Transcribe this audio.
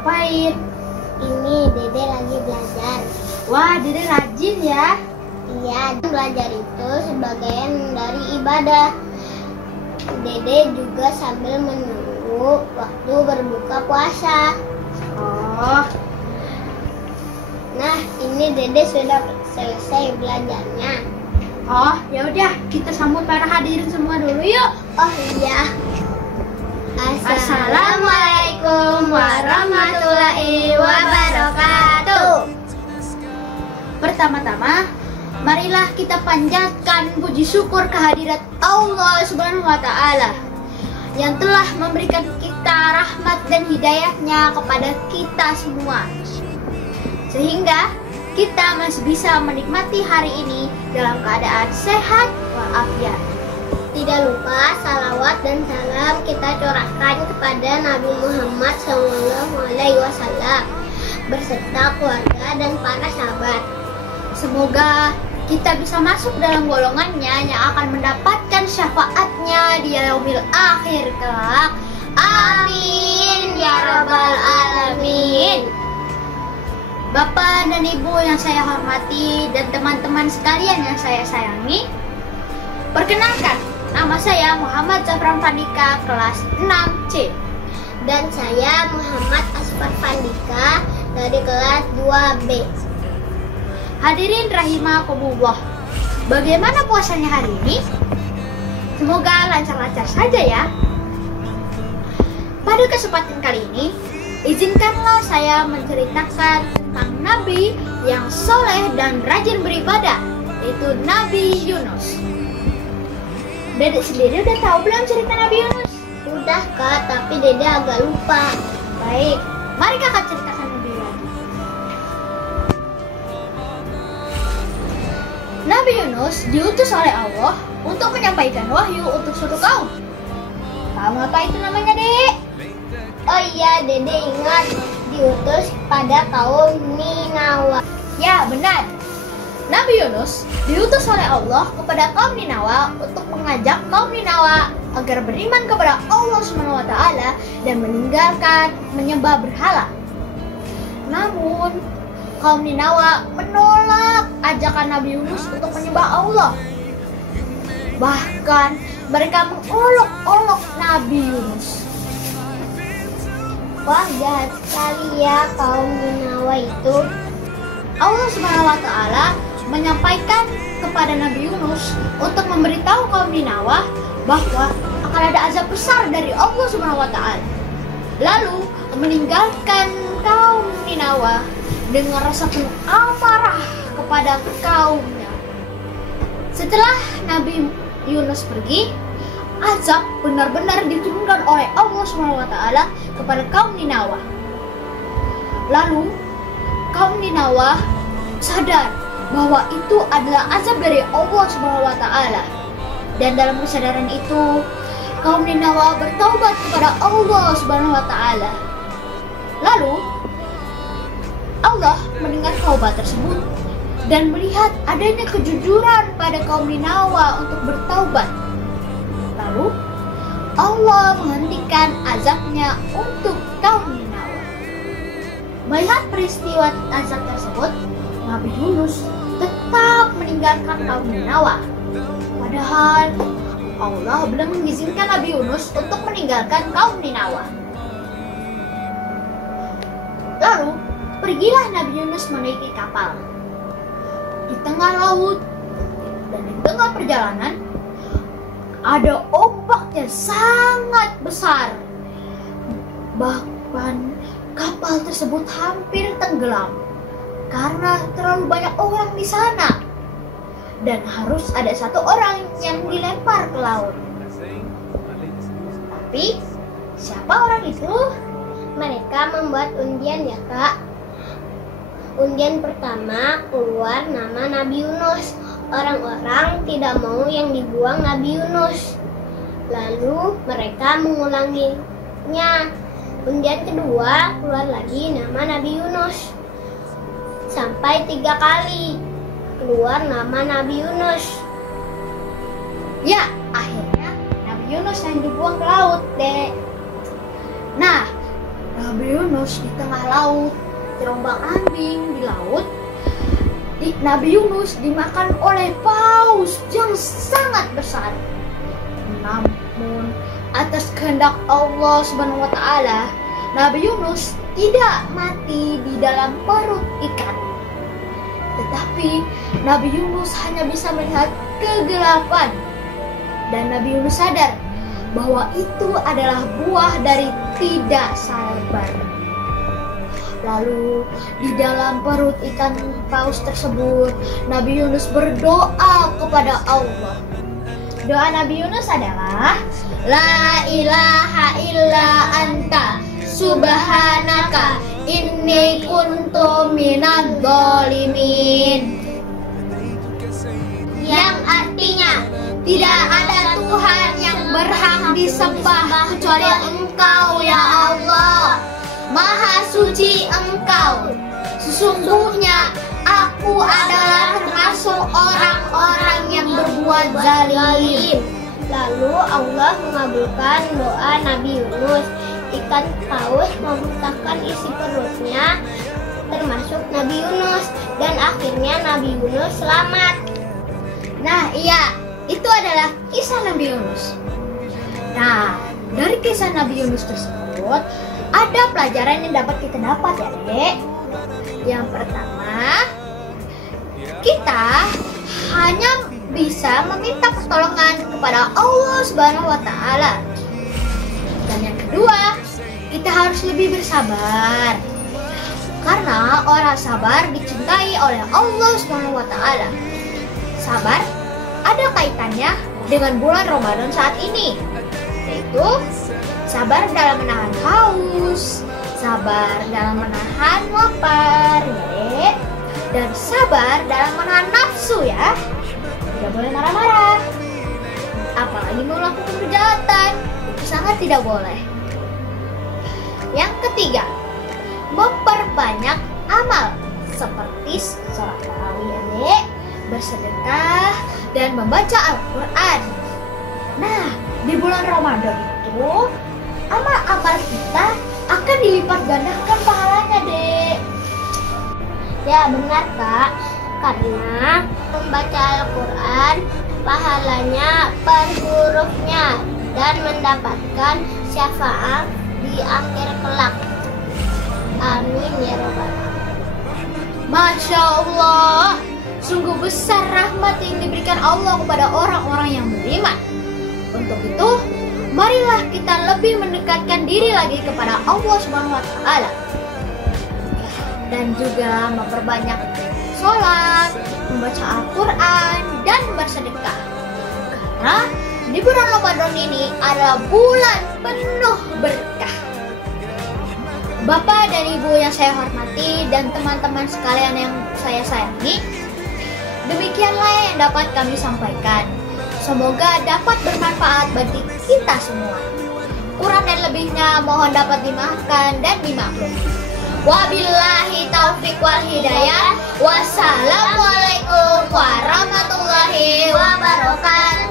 ngapain? Ini Dede lagi belajar. Wah, Dede rajin ya. Iya, belajar itu sebagian dari ibadah. Dede juga sambil menunggu waktu berbuka puasa. Oh, Nah, ini Dede sudah selesai belajarnya. oh, ya udah kita sambut para hadirin semua dulu yuk. Oh iya. Assalamualaikum warahmatullahi wabarakatuh. Pertama-tama, marilah kita panjatkan puji syukur kehadirat Allah Subhanahu wa Ta'ala yang telah memberikan kita rahmat dan hidayahnya kepada kita semua, sehingga kita masih bisa menikmati hari ini dalam keadaan sehat walafiat. Tidak lupa salawat dan salam kita curahkan kepada Nabi Muhammad SAW berserta keluarga dan para sahabat. Semoga kita bisa masuk dalam golongannya yang akan mendapatkan syafaatnya di yaumil akhir kelak. Amin ya rabbal alamin. Bapak dan Ibu yang saya hormati dan teman-teman sekalian yang saya sayangi, perkenalkan, nama saya Muhammad Zafran Fandika, kelas 6C. Dan saya Muhammad Asfar Fandika dari kelas 2B. Hadirin rahimakumullah, bagaimana puasanya hari ini? Semoga lancar-lancar saja ya. Pada kesempatan kali ini, izinkanlah saya menceritakan tentang Nabi yang soleh dan rajin beribadah, yaitu Nabi Yunus. Dedek sendiri udah tahu belum cerita Nabi Yunus? Udah Kak, tapi Dede agak lupa. Baik, mari kakak ceritakan lebih lagi. Nabi Yunus diutus oleh Allah untuk menyampaikan wahyu untuk suatu kaum. Kaum apa itu namanya, Dek? Oh iya, Dede ingat, diutus pada kaum Ninawa. Ya, benar. Nabi Yunus diutus oleh Allah kepada kaum Ninawa untuk mengajak kaum Ninawa agar beriman kepada Allah Subhanahu wa Ta'ala dan meninggalkan menyembah berhala. Namun, kaum Ninawa menolak ajakan Nabi Yunus untuk menyembah Allah. Bahkan mereka mengolok-olok Nabi Yunus. Wah, jahat sekali ya kaum Ninawa itu. Allah Subhanahu wa Ta'ala menyampaikan kepada Nabi Yunus untuk memberitahu kaum Ninawa bahwa akan ada azab besar dari Allah Subhanahu wa Ta'ala. Lalu meninggalkan kaum Ninawa dengan rasa penuh amarah kepada kaumnya. Setelah Nabi Yunus pergi, azab benar-benar diturunkan oleh Allah Subhanahu wa Ta'ala kepada kaum Ninawa. Lalu kaum Ninawa sadar bahwa itu adalah azab dari Allah Subhanahu wa Ta'ala. Dan dalam kesadaran itu, kaum Ninawa bertaubat kepada Allah Subhanahu wa Ta'ala. Lalu Allah mendengar taubat tersebut dan melihat adanya kejujuran pada kaum Ninawa untuk bertaubat. Lalu Allah menghentikan azabnya untuk kaum Ninawa. Melihat peristiwa azab tersebut, Nabi Yunus tetap meninggalkan kaum Ninawa. Padahal Allah belum mengizinkan Nabi Yunus untuk meninggalkan kaum Ninawa. Lalu pergilah Nabi Yunus menaiki kapal. Di tengah laut dan di tengah perjalanan ada ombak yang sangat besar. Bahkan kapal tersebut hampir tenggelam karena terlalu banyak orang di sana. Dan harus ada satu orang yang dilempar ke laut. Tapi siapa orang itu? Mereka membuat undian ya Kak. Undian pertama keluar nama Nabi Yunus. Orang-orang tidak mau yang dibuang Nabi Yunus. Lalu mereka mengulanginya. Undian kedua keluar lagi nama Nabi Yunus. Sampai 3 kali keluar nama Nabi Yunus. Ya, akhirnya Nabi Yunus yang dibuang ke laut, Dek. Nah, Nabi Yunus Yunus di tengah laut, terombang-ambing di laut. Nabi Yunus dimakan oleh paus yang sangat besar. Namun atas kehendak Allah Subhanahu wa taala, Nabi Yunus tidak mati di dalam perut ikan. Tetapi Nabi Yunus hanya bisa melihat kegelapan. Dan Nabi Yunus sadar bahwa itu adalah buah dari tidak sabar. Lalu di dalam perut ikan paus tersebut, Nabi Yunus berdoa kepada Allah. Doa Nabi Yunus adalah, La ilaha illa anta subhanaka inni kuntu minadz dzalimin. Yang artinya, tidak ada Tuhan yang berhak disembah kecuali Engkau ya Allah. Maha suci Engkau. Sesungguhnya aku adalah termasuk orang-orang yang berbuat zalim. Lalu Allah mengabulkan doa Nabi Yunus. Ikan paus memuntahkan isi perutnya, termasuk Nabi Yunus, dan akhirnya Nabi Yunus selamat. Nah iya, itu adalah kisah Nabi Yunus. Nah, dari kisah Nabi Yunus tersebut ada pelajaran yang dapat kita dapat ya Dek. Yang pertama, kita hanya bisa meminta pertolongan kepada Allah Subhanahu wa taala. Dan yang kedua, kita harus lebih bersabar. Karena orang sabar dicintai oleh Allah Subhanahu wa taala. Sabar ada kaitannya dengan bulan Ramadan saat ini, yaitu sabar dalam menahan haus, sabar dalam menahan lapar, ya, dan sabar dalam menahan nafsu ya. Tidak boleh marah-marah, apalagi melakukan kejahatan, itu sangat tidak boleh. Yang ketiga, memperbanyak amal seperti sholat tarawih, bersedekah, dan membaca Al-Quran. Nah, di bulan Ramadan itu amal-amal kita akan dilipat gandakan pahalanya, Dek. Ya benar Kak, karena membaca Al-Quran pahalanya per hurufnya dan mendapatkan syafaat di akhir kelak. Amin ya Rabbal alamin. Masya Allah, sungguh besar rahmat yang diberikan Allah kepada orang-orang yang beriman. Untuk itu, marilah kita lebih mendekatkan diri lagi kepada Allah Subhanahu wa taala. Dan juga memperbanyak sholat, membaca Al-Quran, dan bersedekah. Karena di bulan Ramadan ini adalah bulan penuh berkah. Bapak dan Ibu yang saya hormati dan teman-teman sekalian yang saya sayangi, demikianlah yang dapat kami sampaikan. Semoga dapat bermanfaat bagi kita semua. Kurang dan lebihnya mohon dapat dimaafkan dan dimaklumi. Wabillahi taufiq wal hidayah. Wassalamualaikum warahmatullahi wabarakatuh.